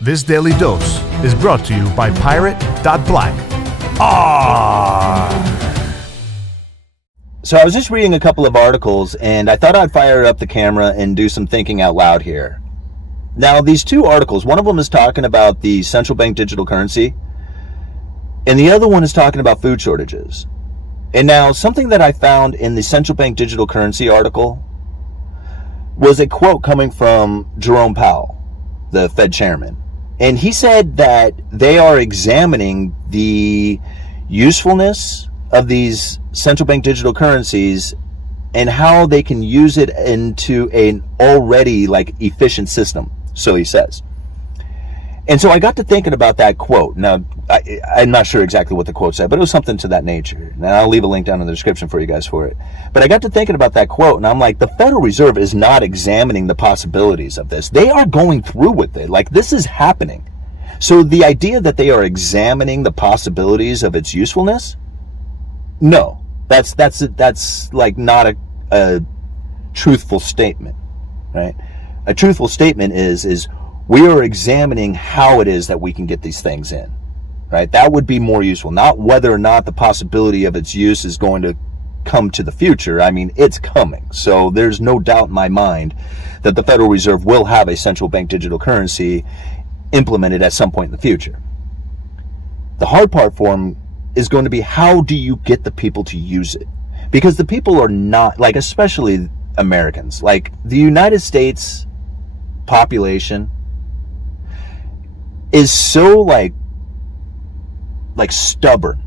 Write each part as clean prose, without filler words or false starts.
This daily dose is brought to you by Pirate.Black. So I was just reading a couple of articles, and I thought I'd fire up the camera and do some thinking out loud here. Now, these two articles, one of them is talking about the central bank digital currency, and the other one is talking about food shortages. And now, something that I found in the central bank digital currency article was a quote coming from Jerome Powell, the Fed chairman. And he said that they are examining the usefulness of these central bank digital currencies and how they can use it into an already efficient system, so he says. And so I got to thinking about that quote. Now, I'm not sure exactly what the quote said, but it was something to that nature. Now, I'll leave a link down in the description for you guys for it. But I got to thinking about that quote, and I'm like, the Federal Reserve is not examining the possibilities of this. They are going through with it. This is happening. So the idea that they are examining the possibilities of its usefulness, no, that's not a truthful statement, right? A truthful statement is we are examining how it is that we can get these things in, right? That would be more useful, not whether or not the possibility of its use is going to come to the future. I mean, it's coming. So there's no doubt in my mind that the Federal Reserve will have a central bank digital currency implemented at some point in the future. The hard part for them is going to be, how do you get the people to use it? Because the people are not, especially Americans, the United States population is so stubborn.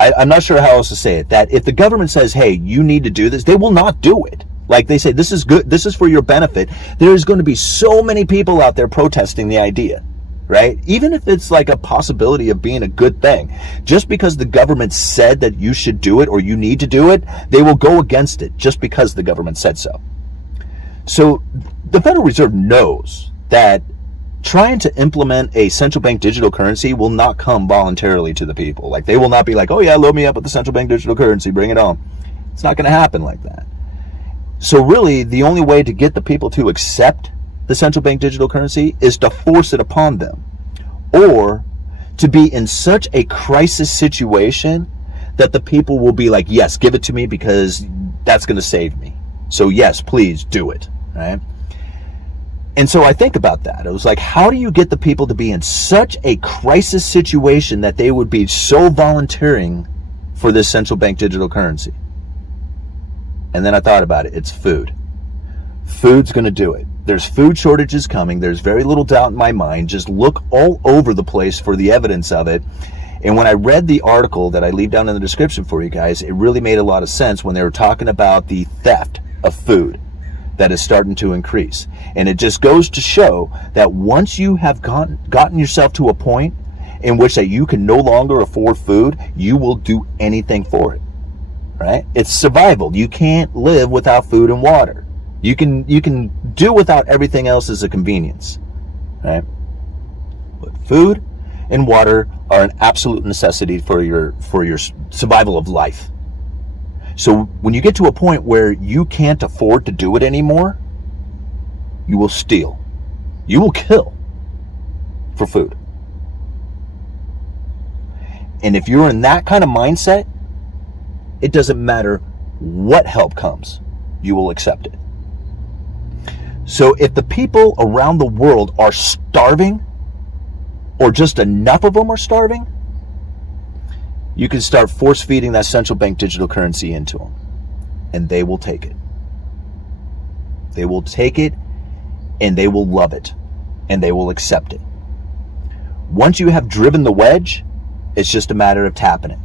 I'm not sure how else to say it, that if the government says, hey, you need to do this, they will not do it. They say, this is good, this is for your benefit. There's going to be so many people out there protesting the idea, right? Even if it's a possibility of being a good thing, just because the government said that you should do it or you need to do it, they will go against it just because the government said so. So the Federal Reserve knows that trying to implement a central bank digital currency will not come voluntarily to the people. They will not be oh yeah, load me up with the central bank digital currency, bring it on. It's not going to happen like that. So really, the only way to get the people to accept the central bank digital currency is to force it upon them, or to be in such a crisis situation that the people will be yes, give it to me because that's going to save me. So yes, please do it, right? And so I think about that. It was how do you get the people to be in such a crisis situation that they would be so volunteering for this central bank digital currency? And then I thought about it. It's food. Food's going to do it. There's food shortages coming. There's very little doubt in my mind. Just look all over the place for the evidence of it. And when I read the article that I leave down in the description for you guys, it really made a lot of sense when they were talking about the theft of food that is starting to increase. And it just goes to show that once you have gotten yourself to a point in which that you can no longer afford food, you will do anything for it, right? It's survival. You can't live without food and water. You can do without everything else as a convenience, right? But food and water are an absolute necessity for your survival of life. So when you get to a point where you can't afford to do it anymore, you will steal. You will kill for food. And if you're in that kind of mindset, it doesn't matter what help comes, you will accept it. So if the people around the world are starving, or just enough of them are starving, you can start force-feeding that central bank digital currency into them, and they will take it. They will take it, and they will love it, and they will accept it. Once you have driven the wedge, it's just a matter of tapping it.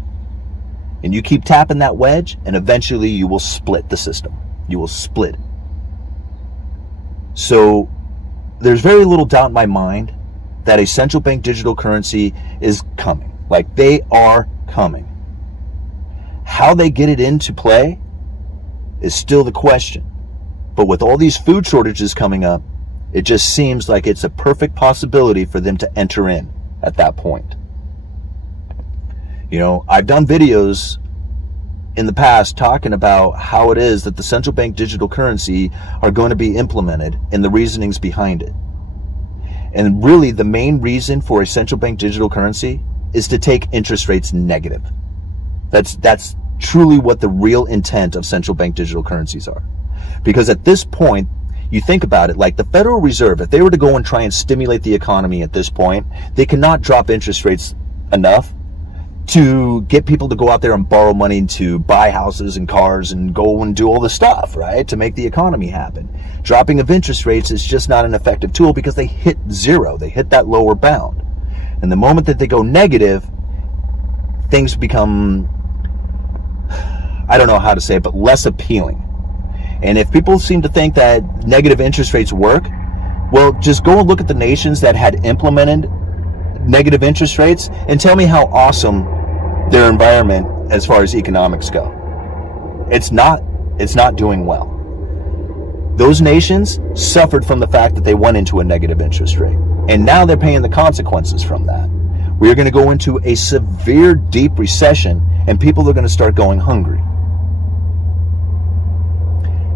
And you keep tapping that wedge, and eventually you will split the system. You will split. So there's very little doubt in my mind that a central bank digital currency is coming. They are coming. How they get it into play is still the question. But with all these food shortages coming up, it just seems like it's a perfect possibility for them to enter in at that point. I've done videos in the past talking about how it is that the central bank digital currency are going to be implemented and the reasonings behind it. And really, the main reason for a central bank digital currency is to take interest rates negative. That's truly what the real intent of central bank digital currencies are. Because at this point, you think about it, like the Federal Reserve, if they were to go and try and stimulate the economy at this point, they cannot drop interest rates enough to get people to go out there and borrow money to buy houses and cars and go and do all the stuff, right, to make the economy happen. Dropping of interest rates is just not an effective tool because they hit zero. They hit that lower bound. And the moment that they go negative, things become, I don't know how to say it, but less appealing. And if people seem to think that negative interest rates work, well, just go and look at the nations that had implemented negative interest rates and tell me how awesome their environment as far as economics go. It's not doing well. Those nations suffered from the fact that they went into a negative interest rate, and now they're paying the consequences from that. We are going to go into a severe, deep recession, and people are going to start going hungry.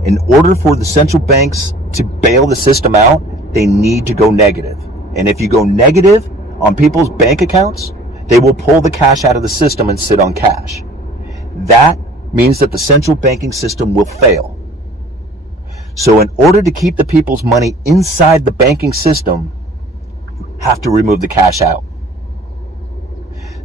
In order for the central banks to bail the system out, they need to go negative. And if you go negative on people's bank accounts, they will pull the cash out of the system and sit on cash. That means that the central banking system will fail. So in order to keep the people's money inside the banking system, you have to remove the cash out.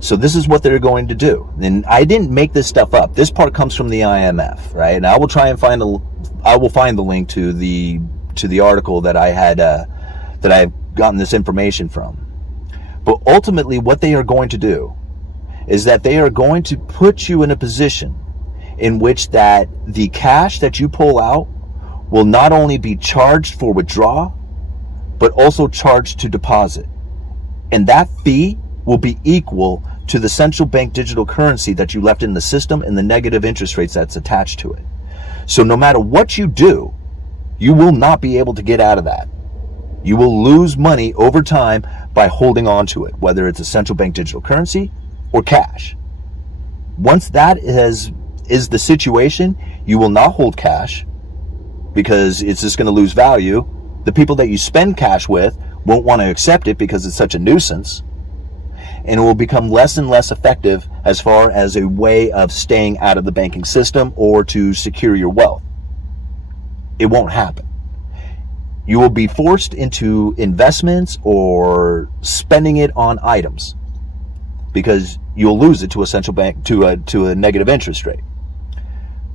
So this is what they're going to do. And I didn't make this stuff up. This part comes from the IMF, right? And I will try and find the link to the article that I had that I've gotten this information from. But ultimately, what they are going to do is that they are going to put you in a position in which that the cash that you pull out will not only be charged for withdrawal, but also charged to deposit. And that fee will be equal to the central bank digital currency that you left in the system and the negative interest rates that's attached to it. So no matter what you do, you will not be able to get out of that. You will lose money over time by holding on to it, whether it's a central bank digital currency or cash. Once that is the situation, you will not hold cash because it's just going to lose value. The people that you spend cash with won't want to accept it because it's such a nuisance. And it will become less and less effective as far as a way of staying out of the banking system or to secure your wealth. It won't happen. You will be forced into investments or spending it on items because you'll lose it to a central bank, to a negative interest rate.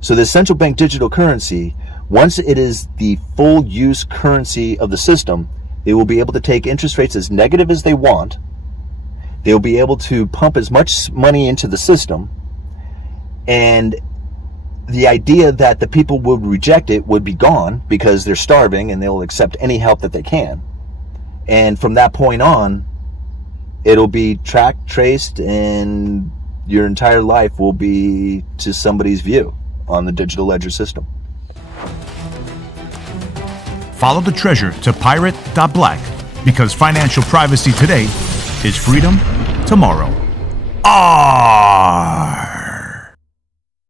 So the central bank digital currency, once it is the full use currency of the system, they will be able to take interest rates as negative as they want. They'll be able to pump as much money into the system, and the idea that the people would reject it would be gone because they're starving and they'll accept any help that they can. And from that point on, it'll be tracked, traced, and your entire life will be to somebody's view on the digital ledger system. Follow the treasure to pirate.black because financial privacy today is freedom tomorrow.